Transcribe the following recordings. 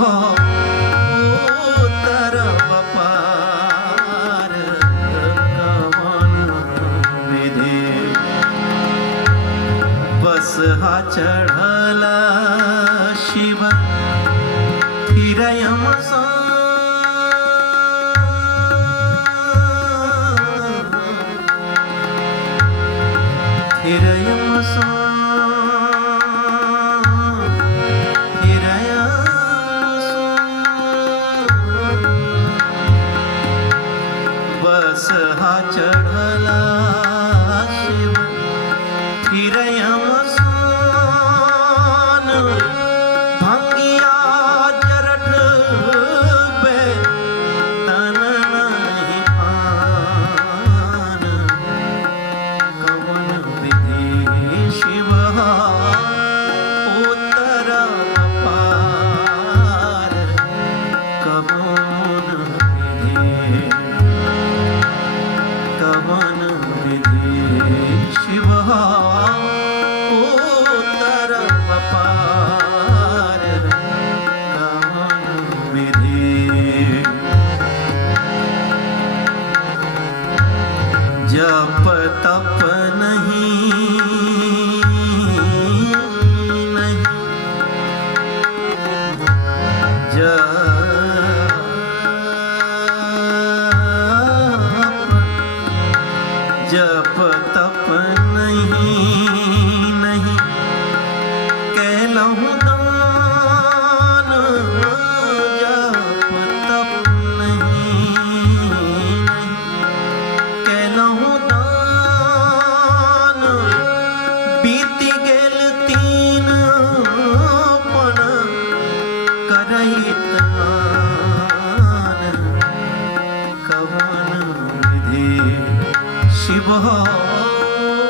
हो तरफ पार कवन विधि बस हा चढ़ल शिव हिरयम बस हा चढ़ला शिव हिरयम सोन भंगिया जरठ बे तन नहीं पान कवन विधि शिव उत्तर पार कवन विधि कवन विधि शिव उत्तर पार कवन विधि जप तप नहीं जप तप नहीं कहलहूँ दान जप तप नहीं कहलहूँ दान बीत गेल 3 पण करहित कवन विधि शिव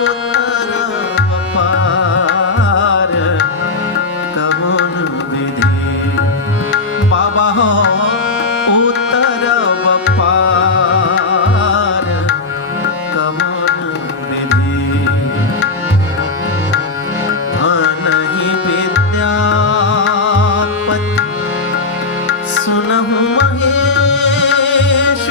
उत्तर पार कवन विधि बाबा हो उत्तर पार कवन विधि नहीं विद्यापति सुनहु महेश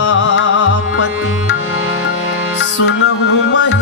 विद्यापति सुनहु महेश